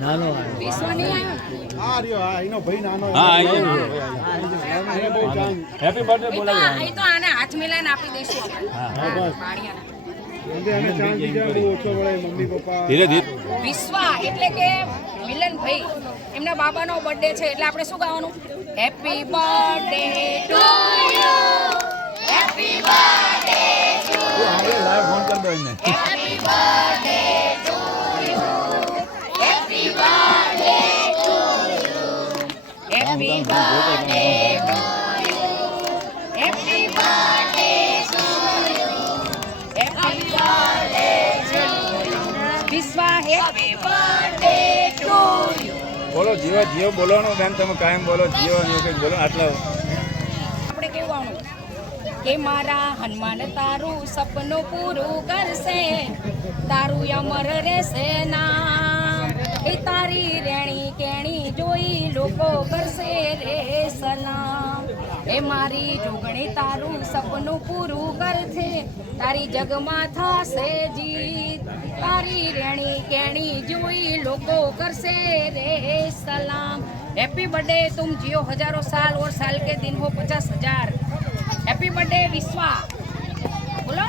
નાનો વિશ્વ નહીં આવ્યો આ રહ્યો આ એનો ભાઈ નાનો હા, આઈ ગયો. એને બહુ જાણ હેપી બર્થડે બોલાવી તો આને હાથ મિલાઈને આપી દઈશું ધીરે ધીરે વિશ્વા એટલે કે મિલન ભાઈ એમના બાબાનો બર્થડે છે એટલે આપણે શું ગાવાનું happy birthday to you happy birthday live phone કર દો એને happy birthday to you happy birthday to you happy birthday to you happy birthday to you happy birthday to you Vishwa happy birthday to you બોલો જીવો જીવો બોલવાનું બેન તમે કાયમ બોલો જીવો ને એવું કંઈક બોલો આટલા આપણે કહેવાનું કે મારા હનુમાન તારું સપનું પૂરું કરશે તારું અમર રહેશે નામ એ તારી રેણી કેણી જોઈ લોકો કરશે રે સલામ. એ મારી જોગણી તારું સપનું પૂરું કરશે. તારી જગમાં થશે જીત. તારી રેણી કેણી જોઈ લોકો કરશે રે સલામ. હેપી બર્થડે તુમ જીઓ હજારો સાલ ઓર સાલ કે દિન હો પચાસ હજાર. Happy birthday Vishwa. બોલો.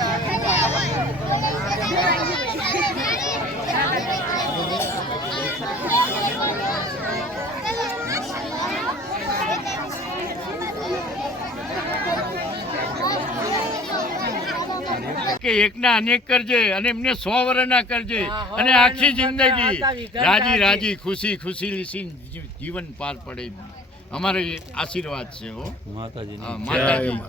કે એકના અનેક કરજે અને એમને સો વર્ષના કરજે. અને આખી જિંદગી. રાજી રાજી ખુશી ખુશી લીસી જીવન પાર પડે. અમારે આશીર્વાદ છે હો. માતાજી. હા, માતાજી.